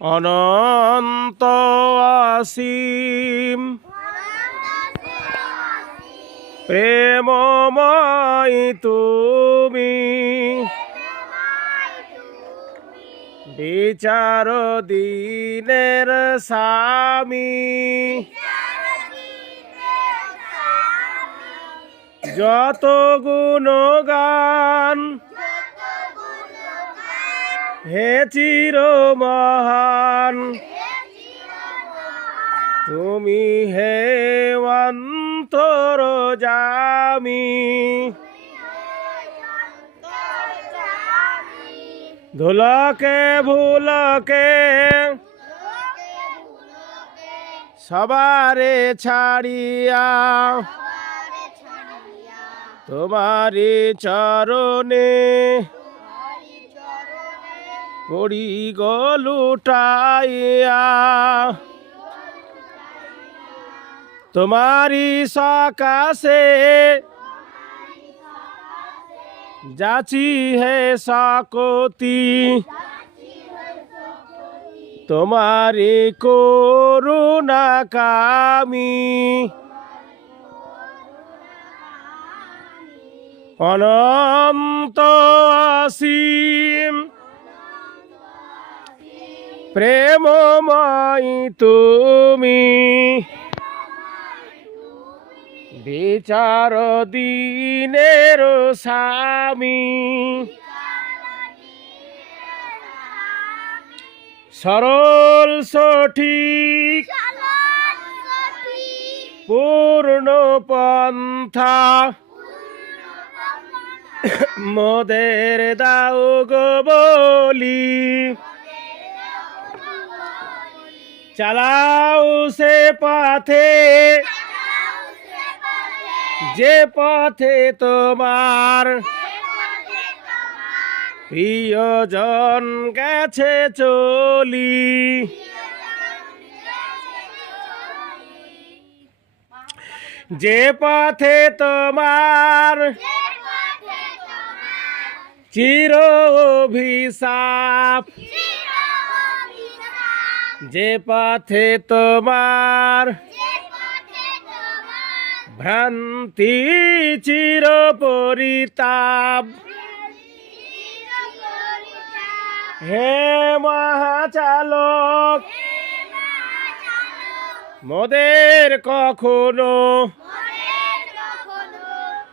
অনন্ত অসীম প্রেমময় তুমি, বিচার দিনের স্বামী, যত গুণগান হে চির মহান, তুমি হে অন্তর জামি, ধুলকে ভুলকে সবারে ছাড়িয়া, তোমারি চরণে পড়ি গো লুটাইয়া, তোমারি সকাশে যাচি হে সকতি, তোমারি করুণা কামি, অনন্ত অসীম প্রেমময় তুমি, বিচার দিনের স্বামী, সরল সঠিক পূর্ণ পন্থা, মোদের দাও গো বলি, চালাও সে পথে যে পথে তোমার প্রিয়জন গেছে চলি, যে পথে তোমার চির অভিশাপ, যে পথে তোমার ভ্রান্তি চির পরিতাপ, হে মহাচালক মোদের কখনো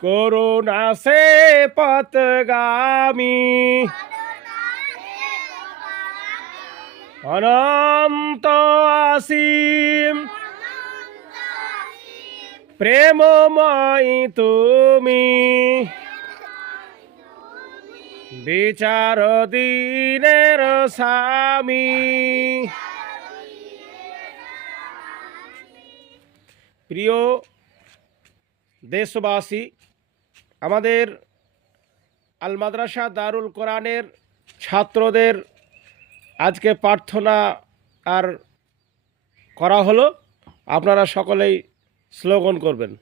করুণা সে পথগামী, অনন্ত অসীম প্রেমময় তুমি, বিচার দিনের স্বামী। প্রিয় দেশবাসী, আমাদের আল মাদ্রাসা দারুল কোরআনের ছাত্রদের আজকে প্রার্থনা আর করা হলো। আপনারা সকলেই স্লোগান করবেন।